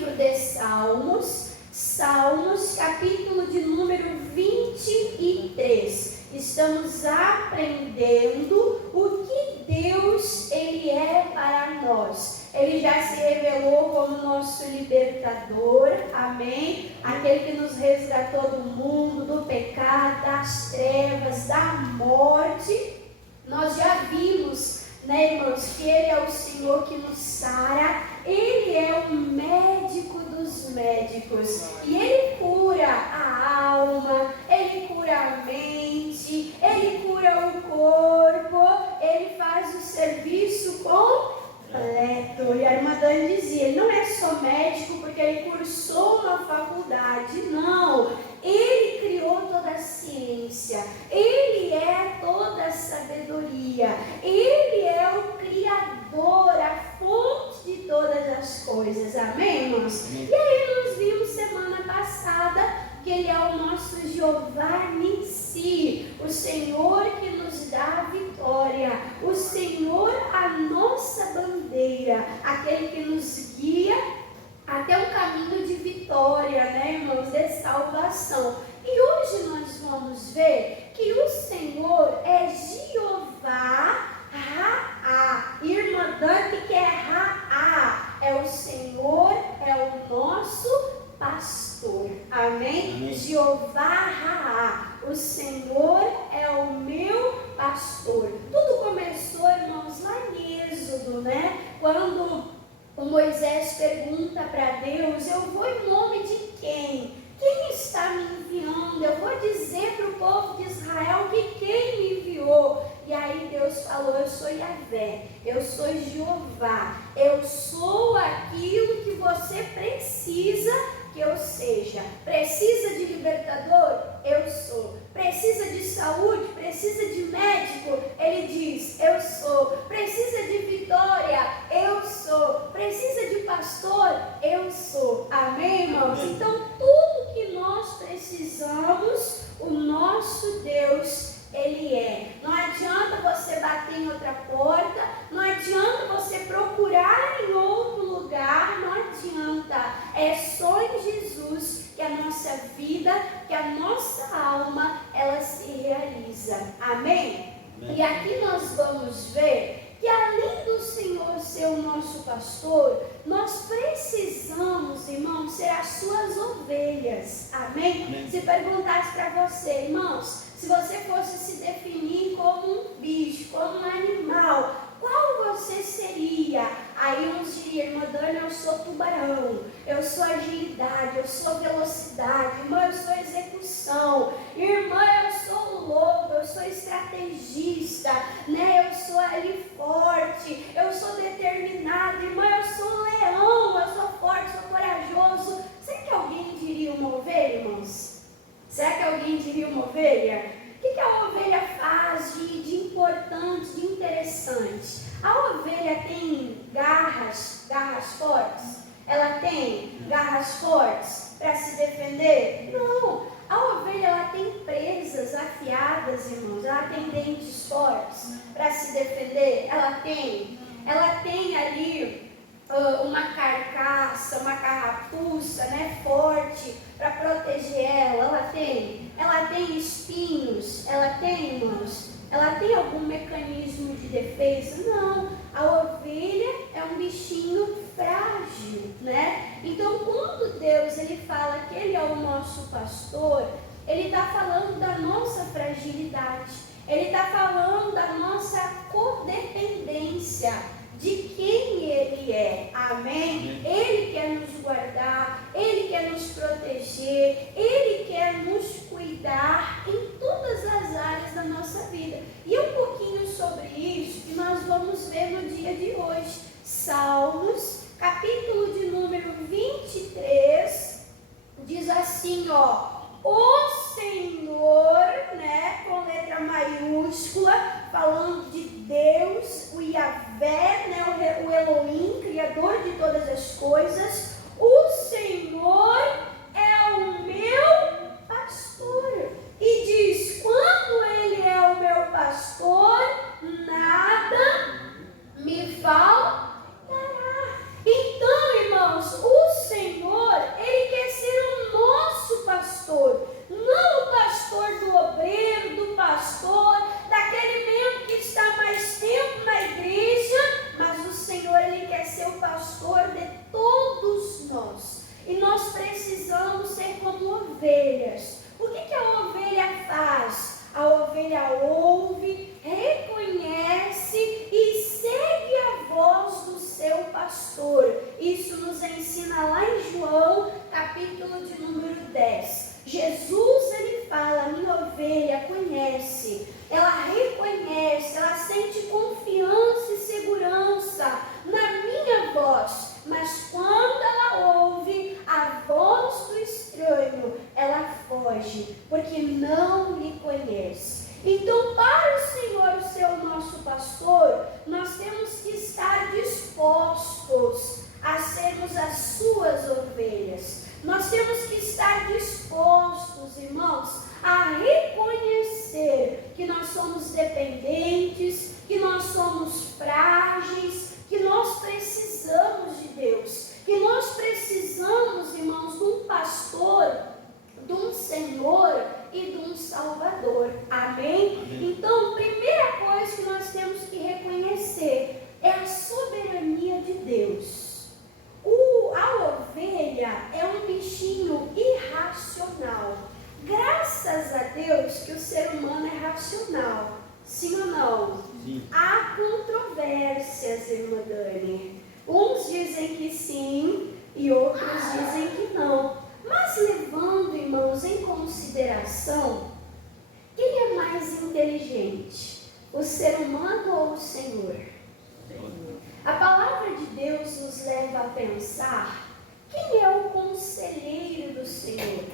livro de Salmos, capítulo de número 23. Estamos aprendendo o que Deus ele é para nós. Ele já se revelou como nosso libertador, amém? Aquele que nos resgatou do mundo, do pecado, das trevas, da morte. Nós já vimos, né, irmãos, que Ele é o Senhor que nos sara. Ele é o médico dos médicos. E Ele cura a alma, Ele cura a mente, Ele cura o corpo. Ele faz o serviço completo. E a irmã Dani dizia, ele não é só médico porque ele cursou uma faculdade, não. Ele criou toda a ciência, ele é toda a sabedoria, ele é o criador, a fonte de todas as coisas, amém, irmãos? E aí nós vimos semana passada que Ele é o nosso Jeová Nissi, o Senhor que nos dá a vitória, o Senhor a nossa bandeira, aquele que nos guia até o caminho de vitória, né, irmãos, de salvação. E hoje nós vamos ver que o Senhor é Jeová Raá. Irmã Dani, que é Raá? É o Senhor, é o nosso pastor, amém? Jeová Raá, o Senhor é o meu pastor. Tudo começou, irmãos, lá em Êxodo, né? Quando o Moisés pergunta para Deus, eu vou em nome de quem? Quem está me enviando? Eu vou dizer para o povo de Israel que quem me enviou. E aí Deus falou, eu sou Yahvé, eu sou Jeová, eu sou aquilo que você precisa que eu seja. Precisa de libertador? Eu sou. Precisa de saúde? Precisa de médico? Ele diz, eu sou. Precisa de vitória? Eu sou. Precisa de pastor? Eu sou. Amém, irmãos? Então, tudo que nós precisamos, o nosso Deus, Ele é. Não adianta você bater em outra porta, não adianta você procurar em outro lugar, não adianta. É só em Jesus que a nossa vida, que a nossa alma, ela se realiza. Amém? E aqui nós vamos ver que além do Senhor ser o nosso pastor, nós precisamos, irmãos, ser as suas ovelhas. Amém? Se perguntasse para você, irmãos, se você fosse se definir como um bicho, como um animal, qual você seria? Aí uns diriam, irmã Dani, eu sou tubarão, eu sou agilidade, eu sou velocidade, irmã, eu sou execução, irmã, eu sou lobo, eu sou estrategista, né? Eu sou ali forte, eu sou determinado, irmã, eu sou leão, eu sou forte, sou corajoso. Será que alguém diria uma ovelha, irmãos? Será que alguém diria uma ovelha? O que a ovelha faz de importante, de interessante? A ovelha tem garras fortes? Ela tem garras fortes para se defender? Não. A ovelha, ela tem presas afiadas, irmãos. Ela tem dentes fortes para se defender? Ela tem. Ela tem ali uma carcaça, uma carapuça, né, forte para proteger ela. Ela tem espinhos, ela tem, irmãos, ela tem algum mecanismo de defesa? Não, a ovelha é um bichinho frágil, né? Então, quando Deus ele fala que Ele é o nosso pastor, Ele está falando da nossa fragilidade, Ele está falando da nossa codependência, de quem Ele é, amém? Ele quer nos guardar, Ele quer nos proteger, Ele quer nos cuidar em todas as áreas da nossa vida. E um pouquinho sobre isso que nós vamos ver no dia de hoje. Salmos, capítulo de número 23, diz assim, ó, o Senhor, né, com letra maiúscula, falando de Deus, o Yahvé, né, o Elohim, Criador de todas as coisas. O Senhor é o meu ensina lá em João, capítulo de número 10. Jesus, ele fala, minha ovelha conhece, ela reconhece, ela sente confiança e segurança na minha voz, mas quando ela ouve a voz do estranho, ela foge, porque não lhe conhece. Então, para o Senhor ser o nosso pastor, nós temos que estar dispostos a sermos as suas ovelhas. Nós temos que estar dispostos, irmãos, a reconhecer que nós somos dependentes, que nós somos frágeis, que nós precisamos de Deus, que nós precisamos, irmãos, de um pastor, de um Senhor e de um Salvador. Amém? Então, a primeira coisa que nós temos que reconhecer é a soberania de Deus. A ovelha é um bichinho irracional. Graças a Deus que o ser humano é racional. Sim ou não? Sim. Há controvérsias, irmã Dani. Uns dizem que sim e outros dizem que não. Mas levando, irmãos, em consideração, quem é mais inteligente? O ser humano ou o Senhor? A palavra de Deus nos leva a pensar quem é o conselheiro do Senhor.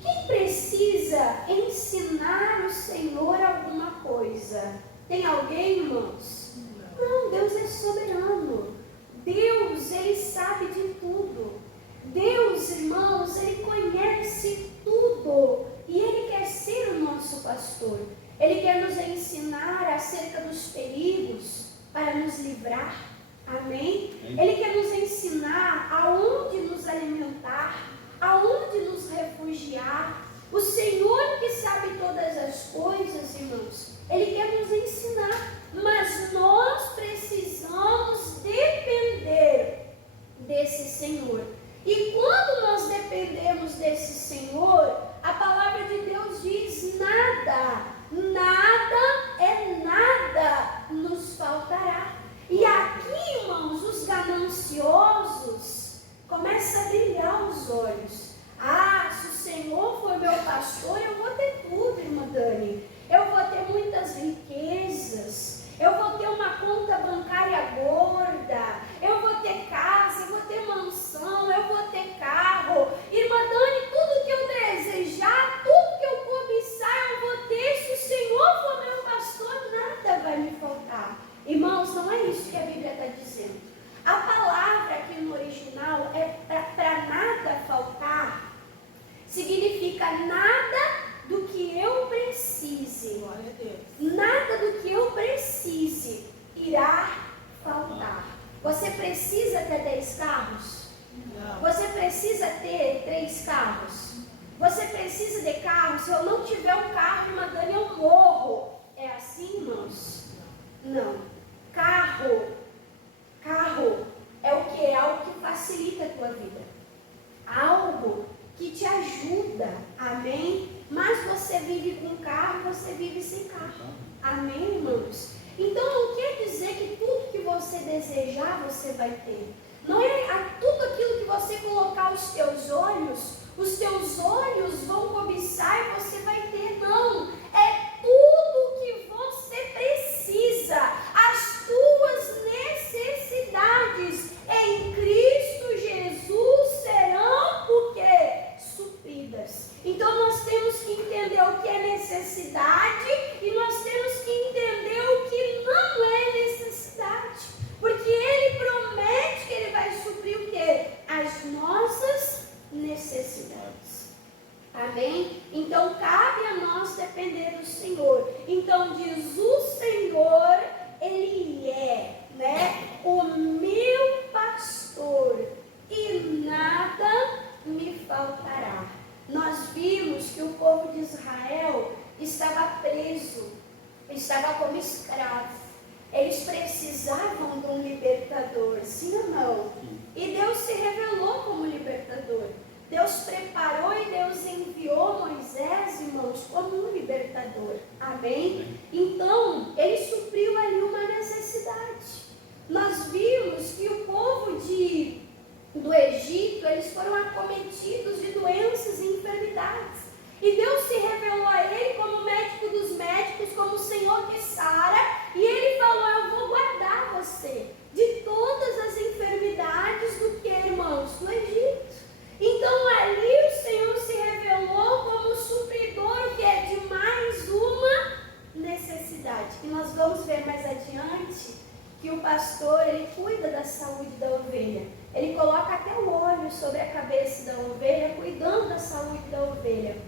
Quem precisa ensinar o Senhor alguma coisa? Tem alguém, irmãos? Não, Deus é soberano. Deus, Ele sabe de tudo. Deus, irmãos, Ele conhece tudo. E Ele quer ser o nosso pastor. Ele quer nos ensinar acerca dos perigos para nos livrar. Amém? Ele quer nos ensinar aonde nos alimentar, aonde nos refugiar. O Senhor que sabe todas as coisas, irmãos, Ele quer nos ensinar. Mas nós precisamos depender desse Senhor. E quando nós dependemos desse Senhor, a palavra de Deus diz: nada nos faltará. E aqui, irmãos, os gananciosos começam a brilhar os olhos. Ah, se o Senhor for meu pastor, eu vou ter tudo, irmã Dani. Eu vou ter muitas riquezas. Eu vou ter uma conta bancária gorda. Eu vou ter casa, eu vou ter mansão, eu vou ter carro. Irmã Dani, tudo que eu desejar, tudo que eu cobiçar, eu vou ter. Se o Senhor for meu pastor, nada vai me faltar. Irmãos, não é isso que a Bíblia está dizendo. A palavra aqui no original é para nada faltar. Significa nada do que eu precise. Nada do que eu precise irá faltar. Você precisa ter 10 carros? Não. Você precisa ter 3 carros? Você precisa de carro? Se eu não tiver um carro, irmã Dani, eu morro. É assim, irmãos? Não. Carro é o que? É algo que facilita a tua vida. Algo que te ajuda. Amém? Mas você vive com carro, você vive sem carro. Amém, irmãos? Então não quer dizer que tudo que você desejar, você vai ter. Não é tudo aquilo que você colocar os teus olhos vão cobiçar e você vai ter. Não. É tudo que você precisa. As tuas necessidades em Cristo Jesus serão o quê? Supridas. Então nós temos que entender o que é necessidade e nós temos que entender o que não é necessidade. Porque Ele promete que Ele vai suprir o quê? As nossas necessidades. Amém? Então cabe a nós depender do Senhor. Então diz o Senhor, Ele é, o meu pastor e nada me faltará. Nós vimos que o povo de Israel estava preso, estava como escravo. Eles precisavam de um libertador, sim ou não? E Deus se revelou como libertador. Deus preparou e Deus enviou Moisés, irmãos, como um libertador. Amém? Então, Ele supriu ali uma necessidade. Nós vimos que o povo do Egito, Egito, eles foram acometidos de doenças e enfermidades. E Deus se revelou a ele como médico dos médicos, como o Senhor que sara, e ele falou: eu vou guardar você de todas as enfermidades do que, irmãos? Do Egito. Então ali o Senhor se revelou como supridor, que é de mais uma necessidade. E nós vamos ver mais adiante que o pastor, ele cuida da saúde da ovelha. Ele coloca até o óleo sobre a cabeça da ovelha, cuidando da saúde da ovelha.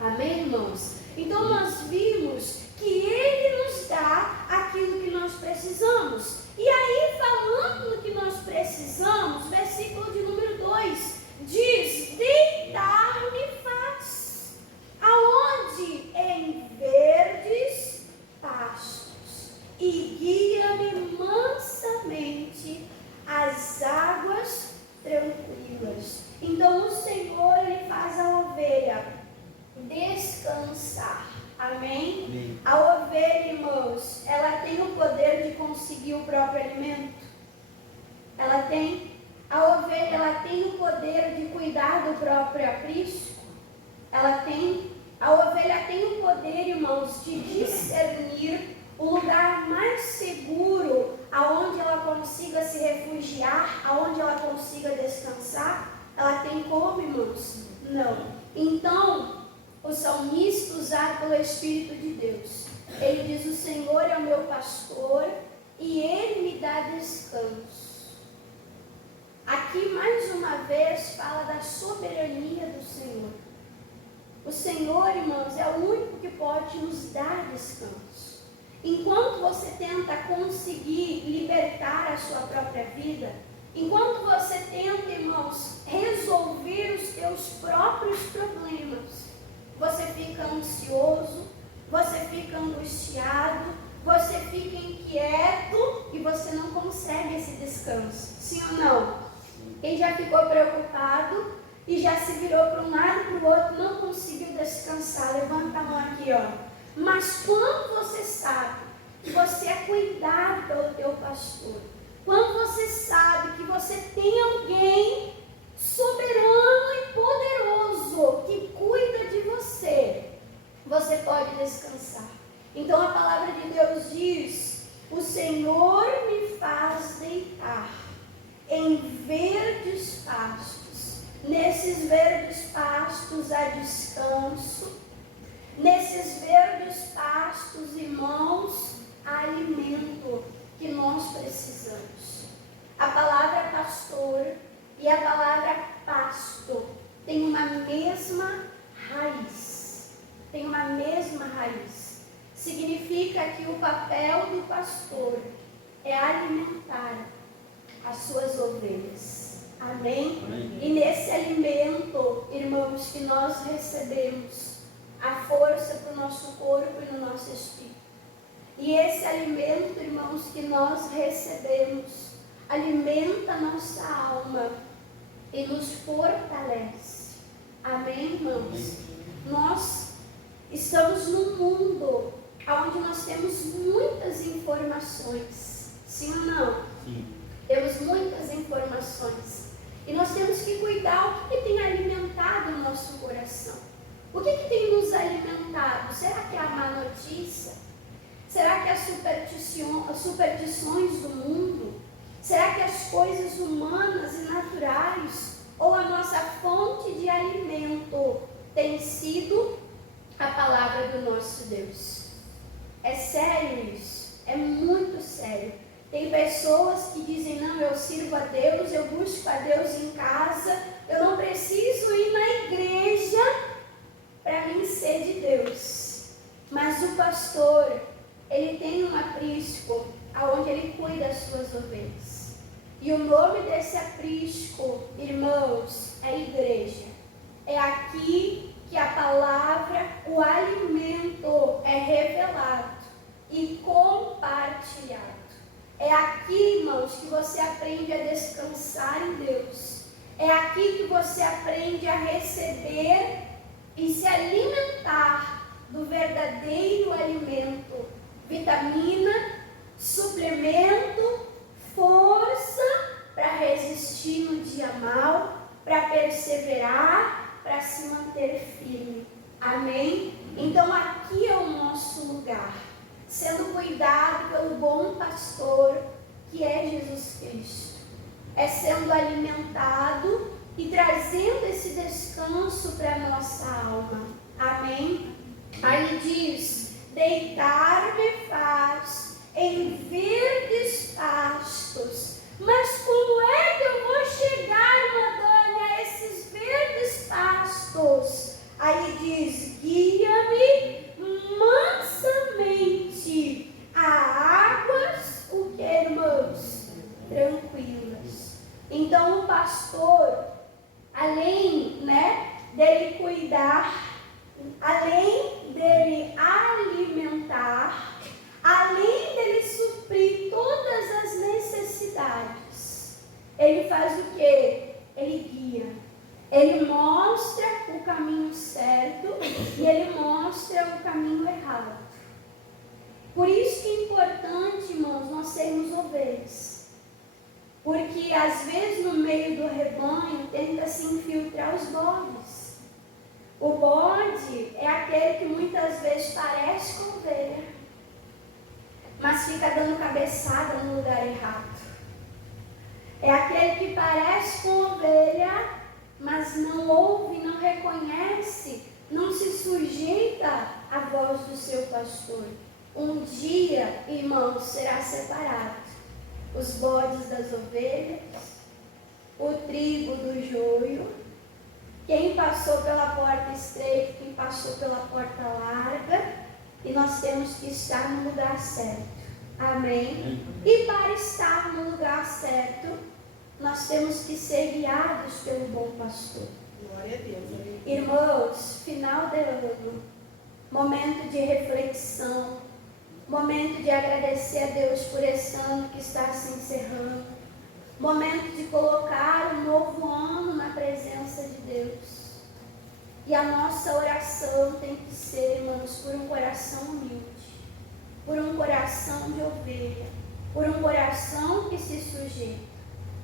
Amém, irmãos? Então nós vimos que Ele nos dá aquilo que nós precisamos. E aí, falando no que nós precisamos, versículo de número 2, diz: deitar-me faz, aonde? Em verdes pastos, e guia-me mansamente às águas tranquilas. Então o Senhor, Ele faz a ovelha descansar. Amém? Amém. A ovelha, irmãos, ela tem o poder de conseguir o próprio alimento. Ela tem. A ovelha, ela tem o poder de cuidar do próprio aprisco. Ela tem. A ovelha tem o poder, irmãos, de discernir o lugar mais seguro, aonde ela consiga se refugiar, aonde ela consiga descansar. Ela tem como, irmãos? Não. Então, o salmista, usado pelo Espírito de Deus, ele diz: o Senhor é o meu pastor e Ele me dá descanso. Aqui mais uma vez fala da soberania do Senhor. O Senhor, irmãos, é o único que pode nos dar descanso. Enquanto você tenta conseguir libertar a sua própria vida, enquanto você tenta, irmãos, resolver os teus próprios problemas, você fica ansioso, você fica angustiado, você fica inquieto e você não consegue esse descanso. Sim ou não? Quem já ficou preocupado e já se virou para um lado e para o outro, não conseguiu descansar? Levanta a mão aqui, ó. Mas quando você sabe que você é cuidado pelo teu pastor, quando você sabe que você tem alguém soberano e poderoso que cuida de você, você pode descansar. Então a palavra de Deus diz: o Senhor me faz deitar em verdes pastos. Nesses verdes pastos há descanso. Nesses verdes pastos, irmãos, há alimento que nós precisamos. A palavra pastor e a palavra pasto tem uma mesma raiz. Tem uma mesma raiz. Significa que o papel do pastor é alimentar as suas ovelhas. Amém? Amém. E nesse alimento, irmãos, que nós recebemos a força para o nosso corpo e no nosso espírito. E esse alimento, irmãos, que nós recebemos, alimenta a nossa alma e nos fortalece. Amém, irmãos? Nós estamos num mundo onde nós temos muitas informações. Sim ou não? Sim. Temos muitas informações. E nós temos que cuidar o que tem alimentado o nosso coração. O que tem nos alimentado? Será que é a má notícia? Será que as superstições do mundo? Será que as coisas humanas e naturais? Ou a nossa fonte de alimento tem sido a palavra do nosso Deus? É sério isso? É muito sério. Tem pessoas que dizem: não, eu sirvo a Deus, eu busco a Deus em casa, eu não preciso ir na igreja para mim ser de Deus. Mas o pastor, ele tem um aprisco onde ele cuida das suas ovelhas. E o nome desse aprisco, irmãos, é igreja. É aqui que a palavra, o alimento é revelado e compartilhado. É aqui, irmãos, que você aprende a descansar em Deus. É aqui que você aprende a receber e se alimentar do verdadeiro alimento. Vitamina, suplemento, força para resistir no dia mau para perseverar, para se manter firme. Amém? Então aqui é o nosso lugar, sendo cuidado pelo bom pastor, que é Jesus Cristo. É sendo alimentado e trazendo esse descanso para a nossa alma. Amém? Aí diz: deitar-me faz em verdes pastos. Mas como é que eu vou chegar, Madânia, a esses verdes pastos? Aí diz: guia-me mansamente a águas, o que, irmãos? Tranquilas. Então o pastor, além, dele cuidar, além dele alimentar, além dele suprir todas as necessidades, ele faz o quê? Ele guia. Ele mostra o caminho certo e ele mostra o caminho errado. Por isso que é importante, irmãos, nós sermos ovelhas. Porque às vezes no meio do rebanho tenta se infiltrar os bodes. O bode é aquele que muitas vezes parece com ovelha, mas fica dando cabeçada no lugar errado. É aquele que parece com ovelha, mas não ouve, não reconhece, não se sujeita à voz do seu pastor. Um dia, irmãos, será separado os bodes das ovelhas, o trigo do joio, quem passou pela porta estreita, quem passou pela porta larga, e nós temos que estar no lugar certo. Amém? E para estar no lugar certo, nós temos que ser guiados pelo bom pastor. Glória a Deus. Irmãos, final de ano, momento de reflexão, momento de agradecer a Deus por esse ano que está se encerrando, momento de colocar um novo ano na presença de Deus. E a nossa oração tem que ser, irmãos, por um coração humilde, por um coração de ovelha, por um coração que se sujeita.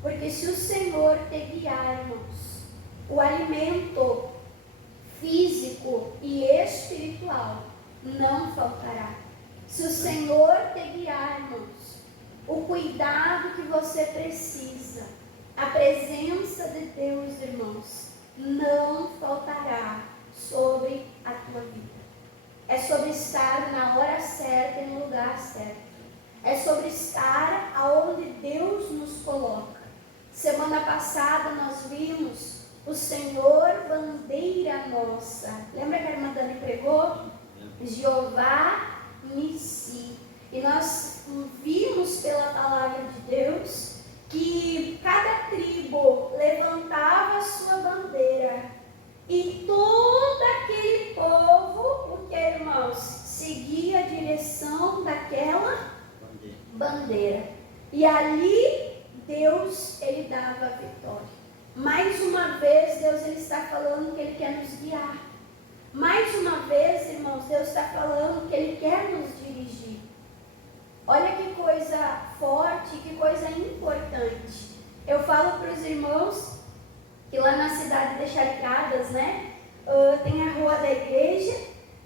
Porque se o Senhor te guiar, irmãos, o alimento físico e espiritual não faltará. Se o Senhor te guiar, irmãos, o cuidado que você precisa, a presença de Deus, irmãos, não faltará sobre a tua vida. É sobre estar na hora certa e no lugar certo. É sobre estar aonde Deus nos coloca. Semana passada nós vimos o Senhor bandeira nossa. Lembra que a irmã Dani pregou? Jeová Nissi. E nós vimos pela palavra de Deus que cada tribo levantava a sua bandeira. E todo aquele povo, o que, irmãos? Seguia a direção daquela bandeira. E ali Deus, ele dava a vitória. Mais uma vez, Deus, ele está falando que ele quer nos guiar. Mais uma vez, irmãos, Deus está falando que ele quer nos dirigir. Olha que coisa forte, que coisa importante. Eu falo para os irmãos que lá na cidade de Charcadas, tem a rua da igreja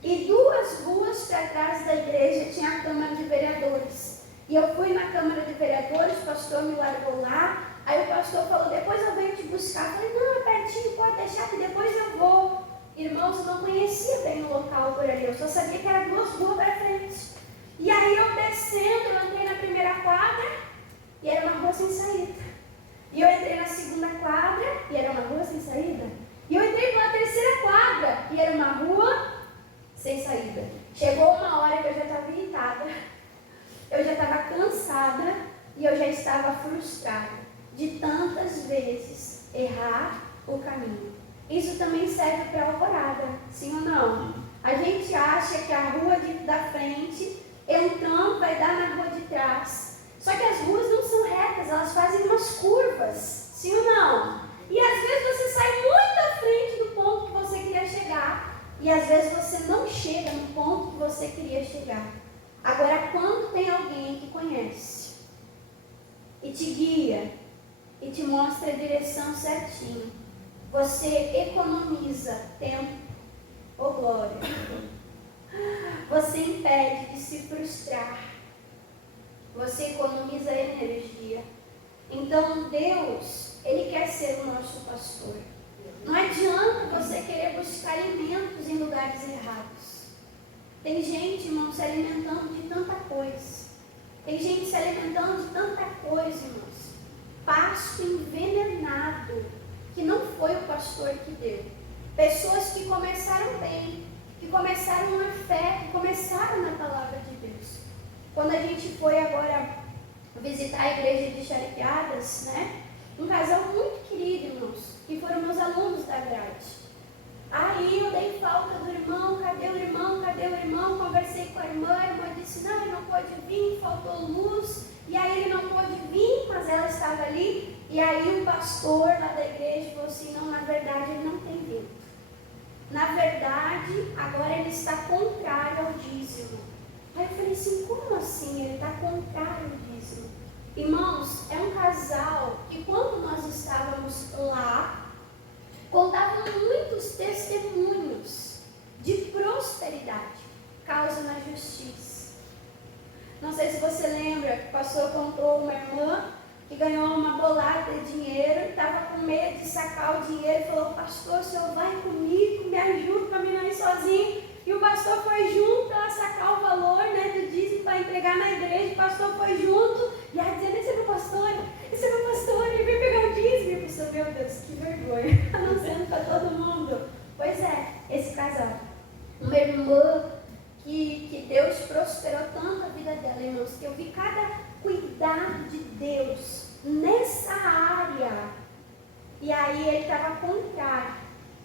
e 2 ruas para trás da igreja tinha a Câmara de Vereadores. E eu fui na Câmara de Vereadores, o pastor me largou lá. Aí o pastor falou: depois eu venho te buscar. Eu falei: não, é pertinho, pode deixar que depois eu vou. Irmãos, eu não conhecia bem o local por ali, eu só sabia que era 2 ruas para frente. E aí eu descendo, eu entrei na primeira quadra e era uma rua sem saída. E eu entrei na segunda quadra e era uma rua sem saída. E eu entrei na terceira quadra e era uma rua sem saída. Chegou uma hora que eu já estava irritada, eu já estava cansada e eu já estava frustrada de tantas vezes errar o caminho. Isso também serve para a Alvorada, sim ou não? A gente acha que a rua da frente, entrando, vai dar na rua de trás. Só que as ruas não são retas, elas fazem umas curvas, sim ou não? E às vezes você sai muito à frente do ponto que você queria chegar. E às vezes você não chega no ponto que você queria chegar. Agora, quando tem alguém que conhece e te guia e te mostra a direção certinha, você economiza tempo, ô glória. Você impede de se frustrar. Você economiza energia. Então Deus, Ele quer ser o nosso pastor. Não adianta você querer buscar alimentos em lugares errados. Tem gente, irmão, se alimentando de tanta coisa. Tem gente se alimentando de tanta coisa, irmãos. Pasto envenenado, que não foi o pastor que deu. Pessoas que começaram bem, que começaram na fé, que começaram na palavra de Deus. Quando a gente foi agora visitar a igreja de Charqueadas, né? Um casal muito querido, irmãos, que foram meus alunos da grade. Aí eu dei falta do irmão, cadê o irmão, cadê o irmão? Conversei com a irmã disse, não, ele não pôde vir, faltou luz. E aí ele não pôde vir, mas ela estava ali. E aí o pastor lá da igreja falou assim, não, na verdade ele não tem vindo. Na verdade, agora ele está contrário ao dízimo. Aí eu falei assim, como assim ele está contrário ao dízimo? Irmãos, é um casal que quando nós estávamos lá, contavam muitos testemunhos de prosperidade, causa na justiça. Não sei se você lembra, o pastor contou uma irmã que ganhou uma bolada de dinheiro, estava com medo de sacar o dinheiro, e falou, pastor, o senhor vai comigo, me ajuda para mim não ir sozinho. E o pastor foi junto a sacar o valor, né, do dízimo para entregar na igreja. O pastor foi junto e ela dizendo, esse é meu pastor, ele veio pegar o dízimo. E o pastor, meu Deus, que vergonha, anunciando para todo mundo. Pois é, esse casal, uma irmã que Deus prosperou tanto a vida dela, irmãos, que eu vi cada cuidado de Deus nessa área. E aí ele estava contrário.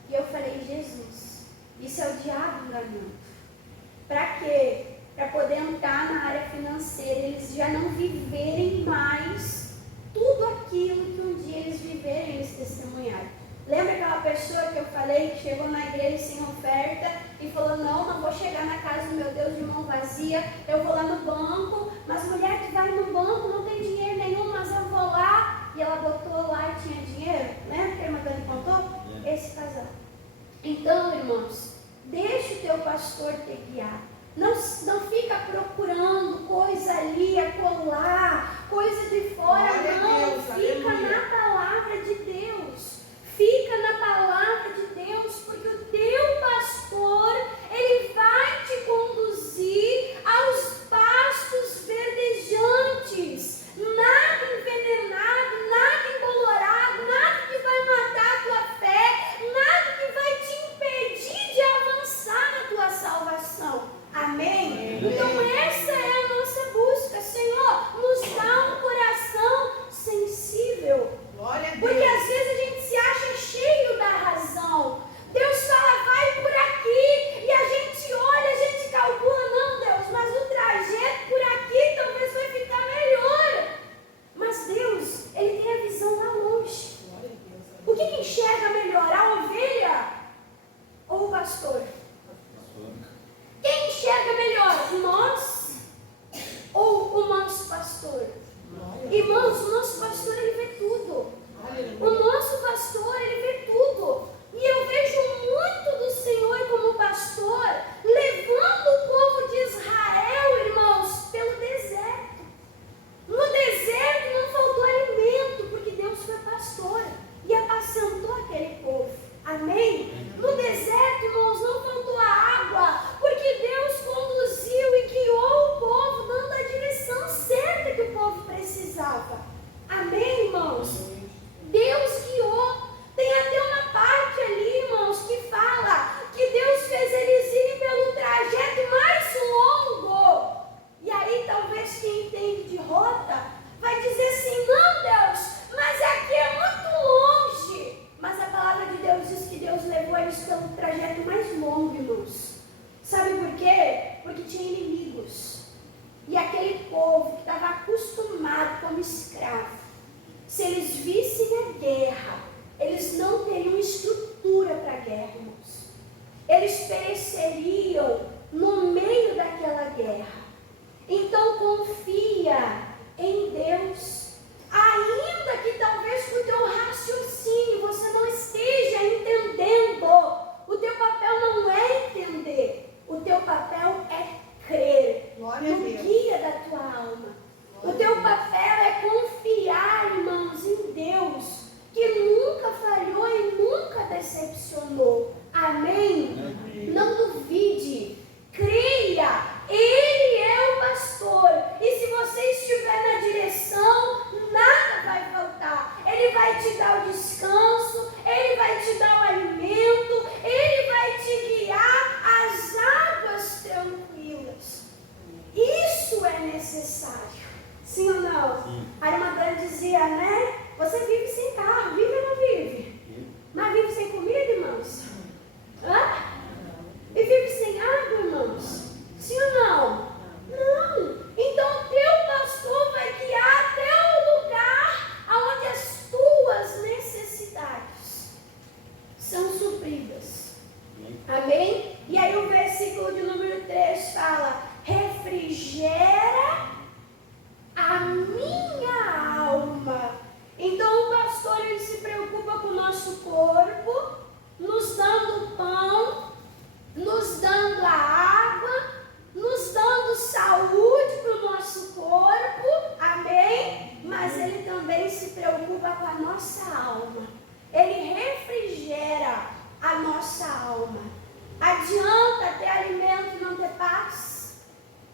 E eu falei, Jesus, isso é o diabo enganando. Para quê? Para poder entrar na área financeira, eles já não viverem mais tudo aquilo que um dia eles viverem, eles testemunharam. Lembra aquela pessoa que eu falei que chegou na igreja sem oferta e falou, não vou chegar na casa do meu Deus de mão vazia, eu vou lá no banco, mas mulher que vai no banco não tem dinheiro nenhum, mas eu vou lá. E ela botou lá e tinha dinheiro. Lembra que a irmã Dani contou? Esse casal. Então, irmãos, deixa o teu pastor te guiar. Não fica procurando coisa ali, acolá, coisa de fora. Não, fica na palavra de Deus. Fica na palavra de Deus, porque o teu pastor, ele vai te conduzir aos pastos verdejantes. Nada envenenado, nada embolorado, nada que vai matar a tua fé, nada que vai te impedir de avançar na tua salvação. Amém? Então essa é a nossa busca. Senhor, nos dá um coração sensível. Porque às vezes a gente se acha cheio da razão. Deus fala, vai por aqui. E a gente olha, a gente calcula, não Deus, mas o trajeto por aqui talvez vai ficar melhor. Mas Deus, Ele tem a visão lá longe. O que enxerga melhor, a ovelha ou o pastor? Quem enxerga melhor, nós ou o nosso pastor? Irmãos, o nosso pastor, ele vê tudo. O nosso pastor, ele vê tudo. E eu vejo muito do Senhor como pastor, levando o povo de Israel, irmãos, pelo deserto. No deserto não faltou alimento, porque Deus foi pastor e apacentou aquele povo. Amém? No deserto, irmãos, não faltou a água, porque Deus conduziu e guiou o povo, dando a direção certa que o povo precisava. Amém, irmãos? Deus guiou. Tem até uma parte ali, irmãos, que fala que Deus fez eles irem pelo trajeto mais longo. E aí talvez quem entende de rota vai dizer assim, não Deus, mas aqui é muito longe. Mas a palavra de Deus diz que Deus levou eles pelo trajeto mais longo, irmãos. Sabe por quê? Porque tinha inimigos. E aquele povo que estava acostumado como escravo, se eles vissem a guerra, eles não teriam estrutura para a guerra, irmãos. Eles pereceriam no meio daquela guerra. Então confia em Deus. Ainda que talvez por teu raciocínio você não esteja decepcionou. Amém? Não duvide, creia, Ele é o pastor. E se você estiver na direção, nada vai faltar. Ele vai te dar o descanso, Ele vai te dar o alimento, Ele vai te guiar às águas tranquilas. Isso é necessário. Sim ou não? Sim. A irmã Dani dizia, né? Você vive sem carro, vive ou não vive? Mas vive sem comida, irmãos? Hã? E vive sem água, irmãos? Sim ou não? Não. Então o teu pastor vai guiar até o lugar onde as tuas necessidades são supridas. Amém? E aí o versículo de número 3 fala: refrigera a minha alma. Então o pastor, ele se preocupa com o nosso corpo, nos dando pão, nos dando a água, nos dando saúde para o nosso corpo, amém? Mas ele também se preocupa com a nossa alma. Ele refrigera a nossa alma. Adianta ter alimento e não ter paz?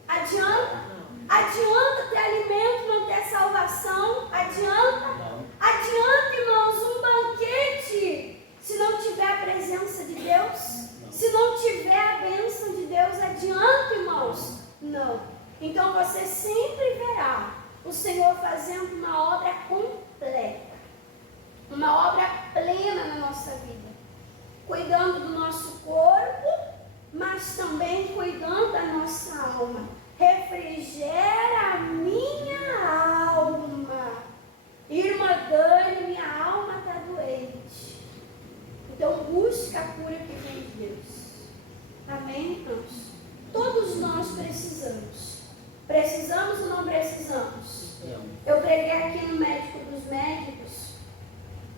Adianta? Adianta ter alimento e não ter salvação? Adianta? Adianta, irmãos, um banquete se não tiver a presença de Deus? Se não tiver a bênção de Deus, adianta, irmãos? Não. Então você sempre verá o Senhor fazendo uma obra completa, uma obra plena na nossa vida, cuidando do nosso corpo, mas também cuidando da nossa alma. Refrigera a minha alma. Irmã Dani, minha alma está doente. Então busca a cura que vem de Deus. Amém, irmãos? Todos nós precisamos. Precisamos ou não precisamos? Eu preguei aqui no Médico dos Médicos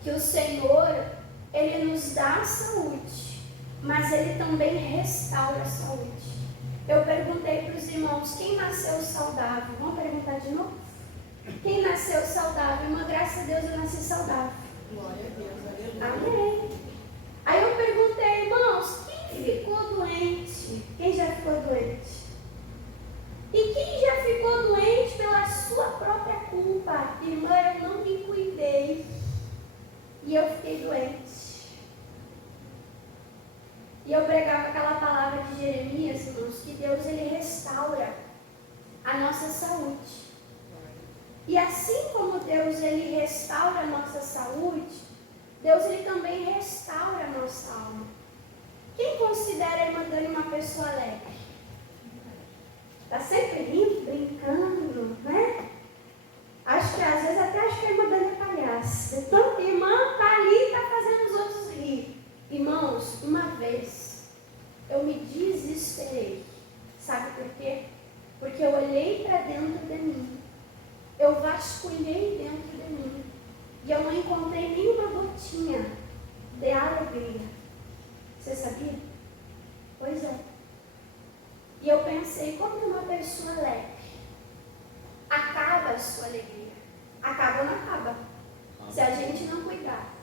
que o Senhor, Ele nos dá a saúde, mas Ele também restaura a saúde. Eu perguntei para os irmãos, quem nasceu saudável? Vamos perguntar de novo? Quem nasceu saudável? Irmã, graças a Deus eu nasci saudável. Glória a Deus, aleluia. Amém. Aí eu perguntei, irmãos, quem ficou doente? Quem já ficou doente? E quem já ficou doente pela sua própria culpa? Irmã, eu não me cuidei e eu fiquei doente. E eu pregava aquela palavra de Jeremias, irmãos, que Deus, Ele restaura a nossa saúde. E assim como Deus, Ele restaura a nossa saúde, Deus, Ele também restaura a nossa alma. Quem considera a irmã Dani uma pessoa alegre? Está sempre rindo, brincando, né? Acho que às vezes até acho que a irmã Dani é palhaça. Então, a irmã está ali e está fazendo os outros rir. Irmãos, uma vez eu me desesperei. Sabe por quê? Porque eu olhei para dentro de mim. Eu vasculhei dentro de mim. E eu não encontrei nenhuma gotinha de alegria. Você sabia? Pois é. E eu pensei, como uma pessoa alegre acaba a sua alegria? Acaba ou não acaba? Se a gente não cuidar.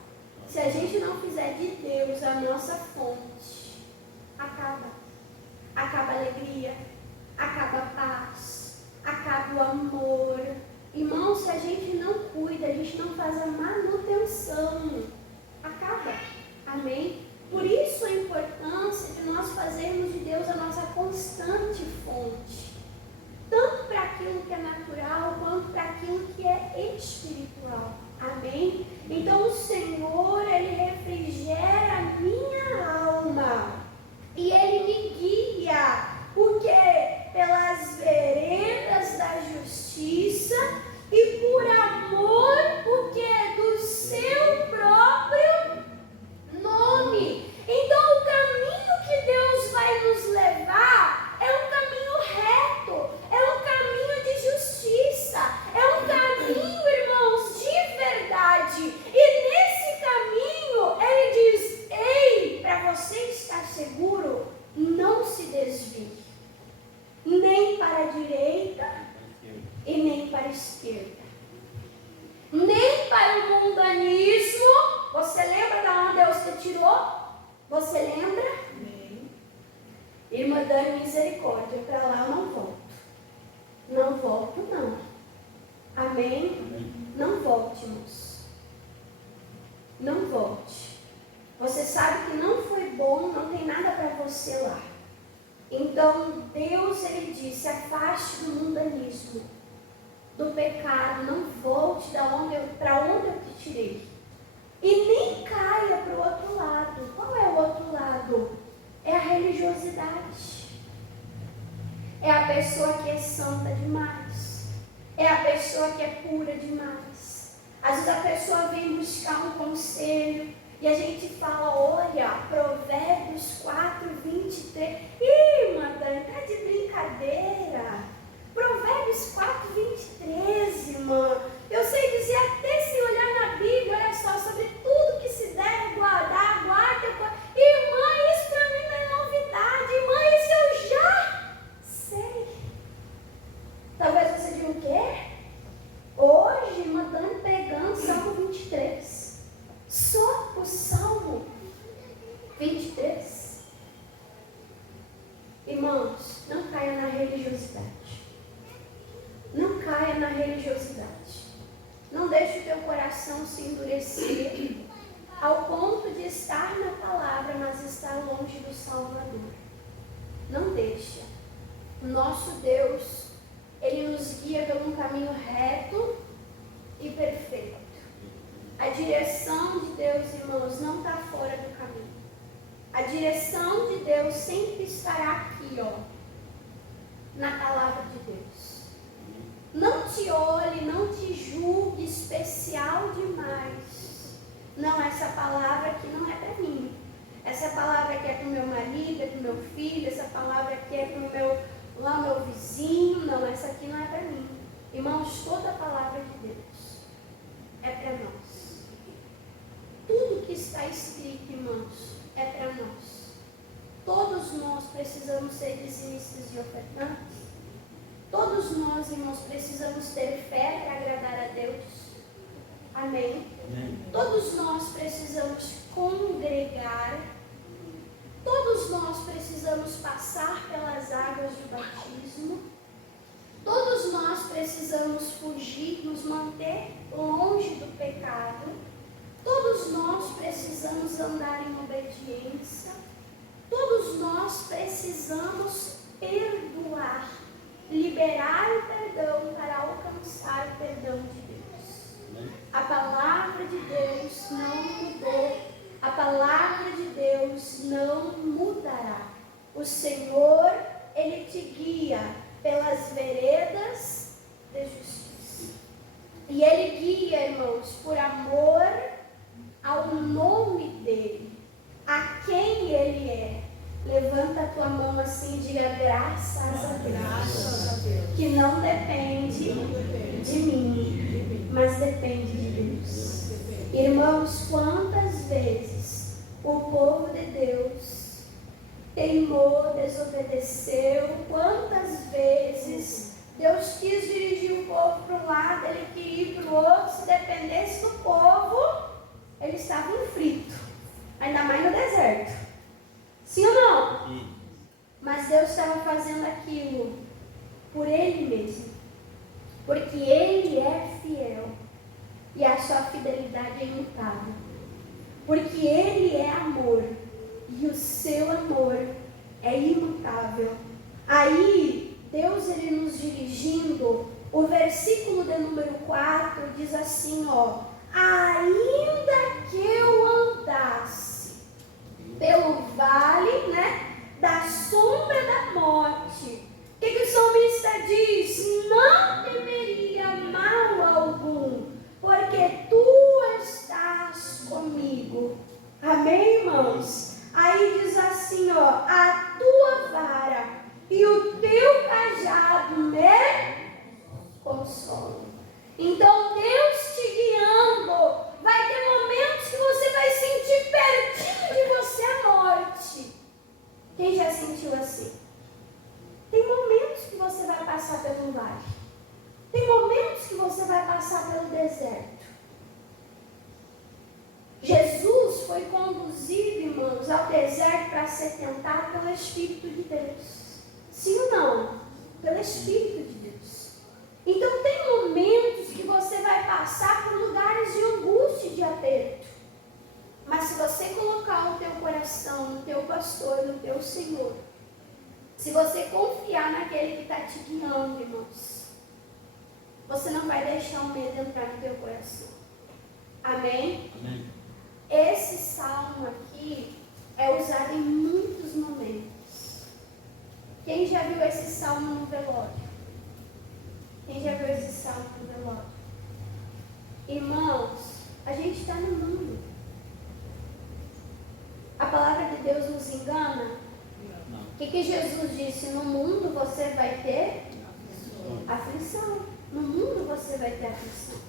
Se a gente não fizer de Deus a nossa fonte, acaba. Acaba a alegria, acaba a paz, acaba o amor. Irmão, se a gente não cuida, a gente não faz a manutenção, acaba. Amém? Por isso a importância de nós fazermos de Deus a nossa constante fonte. Tanto para aquilo que é natural, quanto para aquilo que é espiritual. Amém? Então o Senhor, Ele refrigera a minha alma. E Ele me guia. Por quê? Pelas veredas da justiça e por amor, porque do seu próprio Você lembra? Amém. Irmã Dani, misericórdia, para lá eu não volto. Não volto, não. Amém? Amém. Não volte, moço. Não volte. Você sabe que não foi bom, não tem nada para você lá. Então, Deus, Ele disse, afaste do mundanismo, do pecado, não volte para onde eu te tirei. E nem caia para o outro lado. Qual é o outro lado? É a religiosidade. É a pessoa que é santa demais. É a pessoa que é pura demais. Às vezes a pessoa vem buscar um conselho e a gente fala, olha, Provérbios 4, 23. Ih, Madame, tá de brincadeira. Provérbios 4, 23, irmã. Eu sei dizer até se olhar na Bíblia, olha só, sobre tudo que se deve guardar, guarda. Irmã, isso para mim não é novidade. Irmã, isso eu já sei. Talvez você diga o quê? Hoje, irmã Dani pregando Salmo 23. Só o Salmo 23. Irmãos, não caia na religiosidade. Não caia na religiosidade. Não deixe o teu coração se endurecer ao ponto de estar na palavra, mas estar longe do Salvador. Não deixa. O nosso Deus, Ele nos guia por um caminho reto e perfeito. A direção de Deus, irmãos, não está fora do caminho. A direção de Deus sempre estará aqui, ó, na palavra de Deus. Não te olhe, não te julgue especial demais. Não, essa palavra aqui não é para mim. Essa palavra aqui é para o meu marido, é para o meu filho, essa palavra aqui é para o meu vizinho. Não, essa aqui não é para mim. Irmãos, toda a palavra de Deus é para nós. Tudo que está escrito, irmãos, é para nós. Todos nós precisamos ser dizimistas e ofertantes. Todos nós, irmãos, precisamos ter fé para agradar a Deus. Amém? Amém. Todos nós precisamos congregar. Todos nós precisamos passar pelas águas do batismo. Todos nós precisamos fugir, nos manter longe do pecado. Todos nós precisamos andar em obediência. Todos nós precisamos perdoar. Liberar o perdão para alcançar o perdão de Deus. A palavra de Deus não mudou. A palavra de Deus não mudará. O Senhor, Ele te guia pelas veredas de justiça. E Ele guia, irmãos, por amor ao nome dEle, a quem Ele é. Levanta a tua mão assim e diga graças a Deus. Graças a Deus. Que não depende de mim, mas depende de Deus. Irmãos, quantas vezes o povo de Deus teimou, desobedeceu, quantas vezes Deus quis dirigir o povo para um lado, Ele queria ir para o outro. Se dependesse do povo, eles estavam fritos, ainda mais no deserto. Sim ou não? Sim. Mas Deus estava fazendo aquilo por Ele mesmo. Porque Ele é fiel. E a sua fidelidade é imutável. Porque Ele é amor. E o seu amor é imutável. Aí, Deus, Ele nos dirigindo, o versículo de número 4 diz assim, ó. Ainda que eu andasse pelo vale, da sombra da morte. O que o salmista diz? Não temeria mal algum, porque tu estás comigo. Amém, irmãos? Aí diz assim, ó, a tua vara e o teu cajado me consolam. Então, Deus te guiando, vai ter momentos que você vai sentir pertinho de você a morte. Quem já sentiu assim? Tem momentos que você vai passar pelo vale. Tem momentos que você vai passar pelo deserto. Jesus foi conduzido, irmãos, irmãos, ao deserto para ser tentado pelo Espírito de Deus. Sim ou não? Pelo Espírito de Deus. Então tem momentos que você vai passar por lugares de angústia e de aperto. Mas se você colocar o teu coração no teu pastor, no teu Senhor, se você confiar naquele que está te guiando, irmãos, você não vai deixar o medo entrar no teu coração. Amém? Amém. Esse salmo aqui é usado em muitos momentos. Quem já viu esse salmo no velório? Quem já viu esse salmo no velório? Irmãos, a gente está no mundo. A palavra de Deus nos engana? Não. O que Jesus disse? No mundo você vai ter aflição. No mundo você vai ter aflição.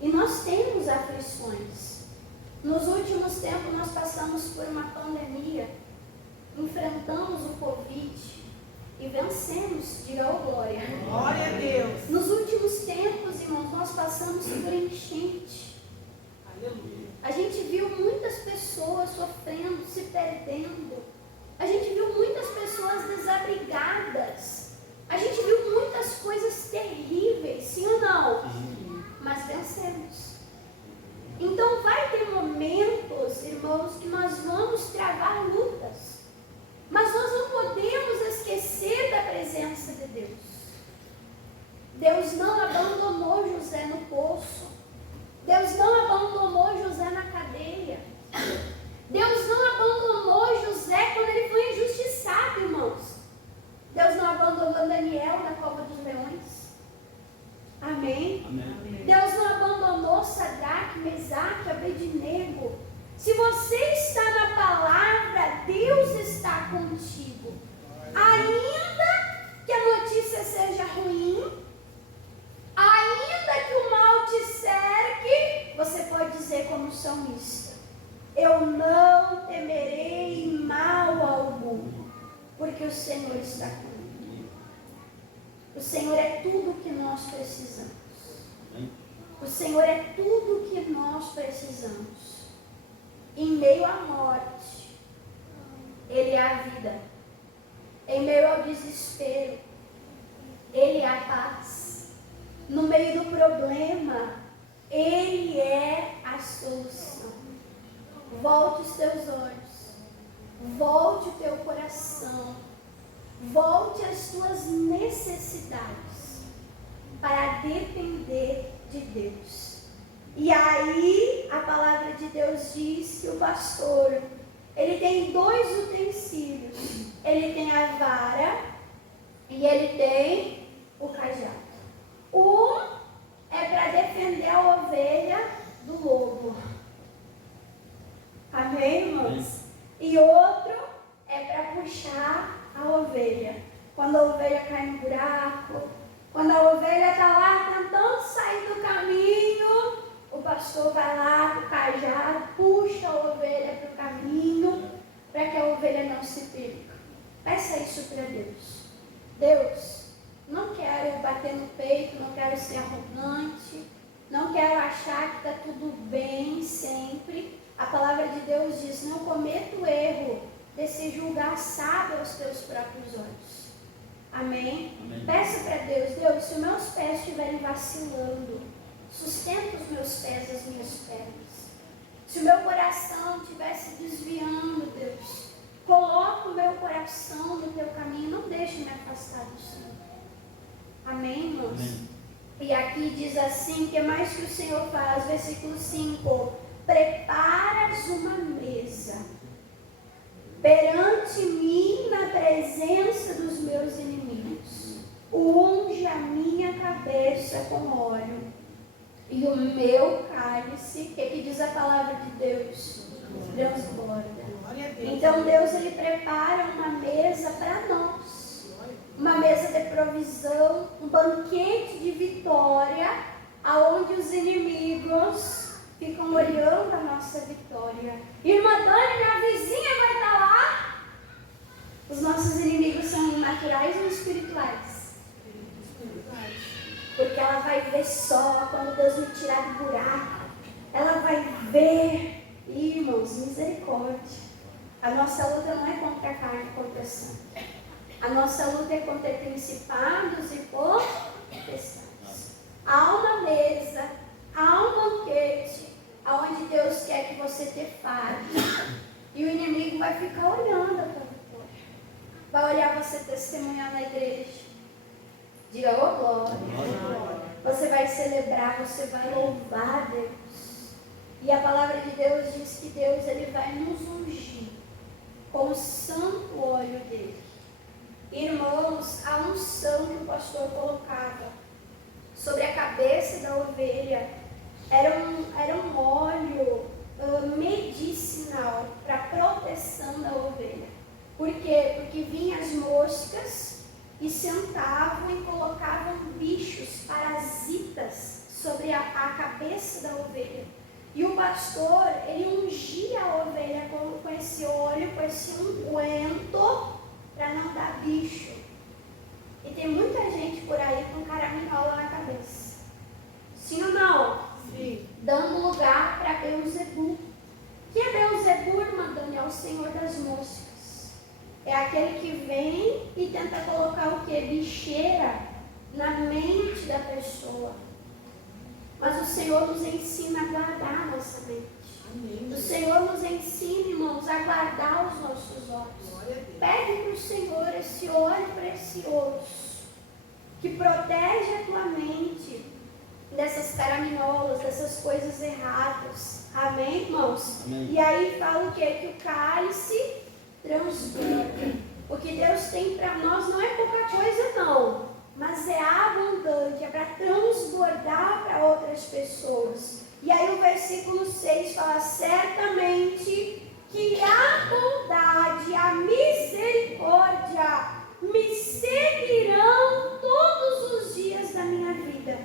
E nós temos aflições. Nos últimos tempos nós passamos por uma pandemia. Enfrentamos o Covid e vencemos. Diga ô glória. Glória a Deus. Nos últimos tempos, irmãos, nós passamos por enchente. Aleluia. A gente viu muitas pessoas sofrendo, se perdendo. A gente viu muitas pessoas desabrigadas. A gente viu muitas coisas terríveis, sim ou não? Mas vencemos. Então vai ter momentos, irmãos, que nós vamos travar lutas. Mas nós não podemos esquecer da presença de Deus. Deus não abandonou José no poço. Deus não abandonou José na cadeia. Deus não abandonou José quando ele foi injustiçado, irmãos. Deus não abandonou Daniel na cova dos leões. Amém? Amém. Deus não abandonou Sadraque, Mesaque, Abednego. Se você está na palavra, Deus está contigo. Ainda que a notícia seja ruim, ainda que o mal te cerque, você pode dizer como salmista: eu não temerei mal algum, porque o Senhor está comigo. O Senhor é tudo que nós precisamos. O Senhor é tudo que nós precisamos. Em meio à morte, Ele é a vida. Em meio ao desespero, Ele é a paz. No meio do problema, Ele é a solução. Volte os teus olhos, volte o teu coração, volte as tuas necessidades para depender de Deus. E aí a palavra de Deus diz que o pastor, ele tem dois utensílios. Ele tem a vara e ele tem o cajado. Um é para defender a ovelha do lobo. Amém, irmãos? E outro é para puxar a ovelha. Quando a ovelha cai no buraco, quando a ovelha está lá tentando sair do caminho, o pastor vai lá com o cajado, puxa a ovelha para o caminho, para que a ovelha não se perca. Peça isso para Deus. Deus, não quero bater no peito, não quero ser arrogante, não quero achar que está tudo bem sempre. A palavra de Deus diz: não cometa o erro de se julgar sábio aos teus próprios olhos. Amém? Amém. Peça para Deus: Deus, se os meus pés estiverem vacilando, sustenta os meus pés, as minhas pernas. Se o meu coração estiver se desviando, Deus, coloca o meu coração no teu caminho, não deixe me afastar do Senhor. Amém, irmãos? Amém. E aqui diz assim, que mais que o Senhor faz, versículo 5: preparas uma mesa perante mim na presença dos meus inimigos, unge a minha cabeça com óleo e o meu cálice. O que diz a palavra de Deus? Transborda. Glória a Deus. Então Deus, ele prepara uma mesa para nós, uma mesa de provisão, um banquete de vitória, aonde os inimigos ficam olhando a nossa vitória. Irmã Dani, minha vizinha vai estar lá. Os nossos inimigos são naturais ou espirituais? Porque ela vai ver só quando Deus me tirar do buraco. Ela vai ver, irmãos, misericórdia. A nossa luta não é contra a carne e contra a sangue. A nossa luta é contra principados e potestades. Há uma mesa, há um banquete, aonde Deus quer que você te farde. E o inimigo vai ficar olhando a tua vitória. Vai olhar você testemunhar na igreja. Diga, ô glória. Você vai celebrar, você vai louvar Deus. E a palavra de Deus diz que Deus ele vai nos ungir com o santo óleo dele. Irmãos, a unção que o pastor colocava sobre a cabeça da ovelha era um óleo medicinal para proteção da ovelha. Por quê? Porque vinham as moscas e sentavam e colocavam bichos, parasitas sobre a cabeça da ovelha. E o pastor, ele ungia a ovelha com esse óleo, com esse unguento, para não dar bicho. E tem muita gente por aí com caraminhola na cabeça. Sim ou não? Sim. Dando lugar para Beelzebub. Que é Beelzebub, irmã Dani? É o senhor das moscas. É aquele que vem e tenta colocar o que? Bicheira na mente da pessoa. Mas o Senhor nos ensina a guardar a nossa mente. Amém. O Senhor nos ensina, irmãos, a guardar os nossos olhos. Glória a Deus. Pede para o Senhor esse óleo precioso que protege a tua mente dessas caraminholas, dessas coisas erradas. Amém, irmãos? Amém. E aí fala o quê? Que o cálice transborda. O que Deus tem para nós não é pouca coisa, não. Mas é abundante, é para transbordar para outras pessoas. E aí o versículo 6 fala: certamente que a bondade, a misericórdia me seguirão todos os dias da minha vida.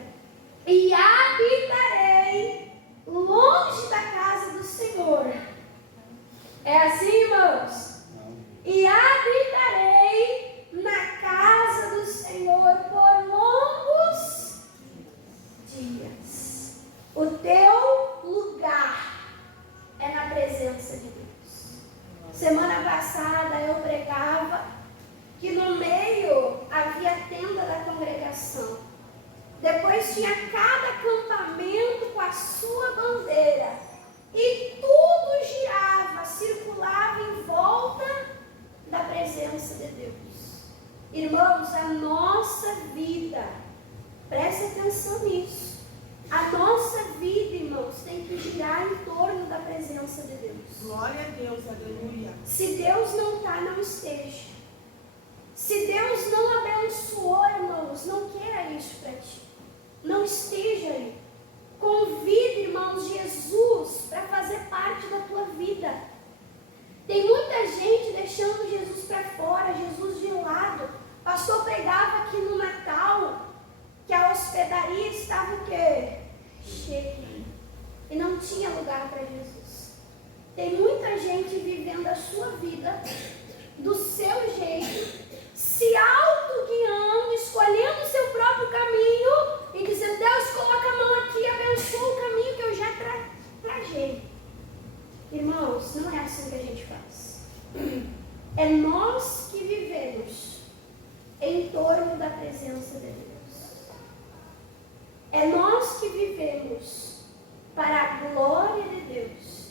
E habitarei longe da casa do Senhor. É assim, irmãos? E habitarei na casa do Senhor por longos dias. O teu lugar é na presença de Deus. Semana passada eu pregava que no meio havia a tenda da congregação. Depois tinha cada acampamento com a sua bandeira. E tudo girava, circulava em volta da presença de Deus. Irmãos, a nossa vida, preste atenção nisso. A nossa vida, irmãos, tem que girar em torno da presença de Deus. Glória a Deus, aleluia. Se Deus não está, não esteja. Se Deus não abençoou, irmãos, não queira isso para ti. Não esteja aí. Convide, irmãos, Jesus para fazer parte da tua vida. Tem muita gente deixando Jesus para fora, Jesus de lado. O pastor pregava aqui no Natal que a hospedaria estava o quê? Cheia. E não tinha lugar para Jesus. Tem muita gente vivendo a sua vida do seu jeito, se auto-guiando, escolhendo o seu próprio caminho e dizendo: Deus, coloca a mão aqui e abençoa o caminho que eu já trajei. Irmãos, não é assim que a gente faz. É nós que vivemos em torno da presença de Deus. É nós que vivemos para a glória de Deus.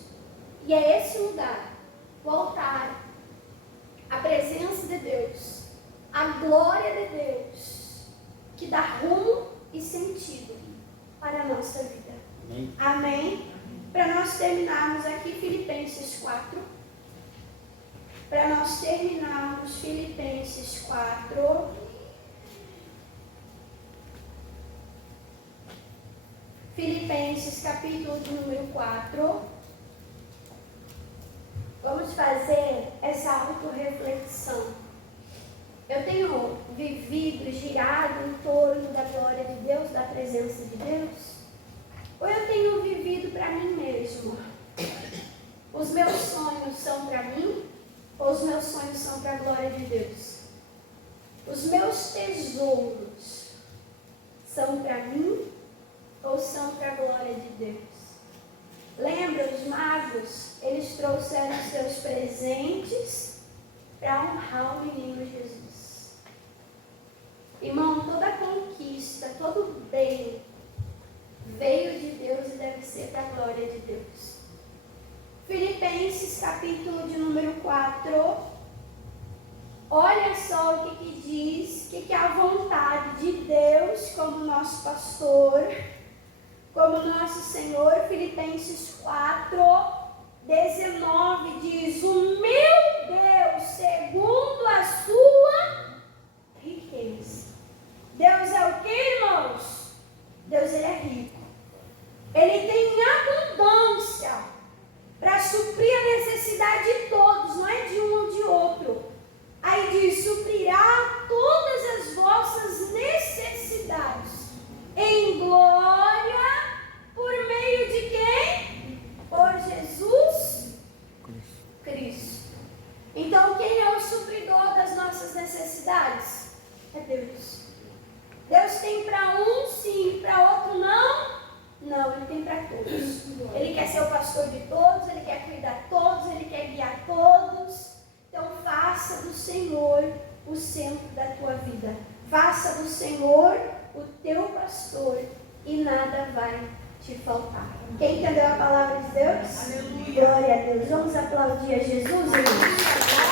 E é esse lugar, o altar, a presença de Deus, a glória de Deus, que dá rumo e sentido para a nossa vida. Amém. Amém? Para nós terminarmos aqui Filipenses 4. Para nós terminarmos Filipenses 4. Filipenses capítulo de número 4. Vamos fazer essa autorreflexão. Eu tenho vivido, girado em torno da glória de Deus, da presença de Deus? Ou eu tenho vivido para mim mesmo? Os meus sonhos são para mim? Ou os meus sonhos são para a glória de Deus? Os meus tesouros são para mim? Ou são para a glória de Deus? Lembra, os magos, eles trouxeram seus presentes para honrar o menino Jesus. Irmão, toda conquista, todo bem veio de Deus e deve ser para a glória de Deus. Filipenses, capítulo de número 4. Olha só o que diz, que é a vontade de Deus como nosso pastor, como nosso Senhor. Filipenses 4, 19 diz: o meu Deus, segundo a sua riqueza. Deus é o que, irmãos? Deus, ele é rico. Ele tem abundância para suprir a necessidade de todos, não é de um ou de outro. Aí diz: suprirá todas as vossas necessidades em glória por meio de quem? Por Jesus Cristo. Então, quem é o supridor das nossas necessidades? É Deus. Deus tem para um sim, para outro não? Não, ele tem para todos. Ele quer ser o pastor de todos, ele quer cuidar de todos, ele quer guiar todos. Então faça do Senhor o centro da tua vida. Faça do Senhor o teu pastor e nada vai te faltar. Quem entendeu a palavra de Deus? Aleluia. Glória a Deus. Vamos aplaudir a Jesus, irmãos.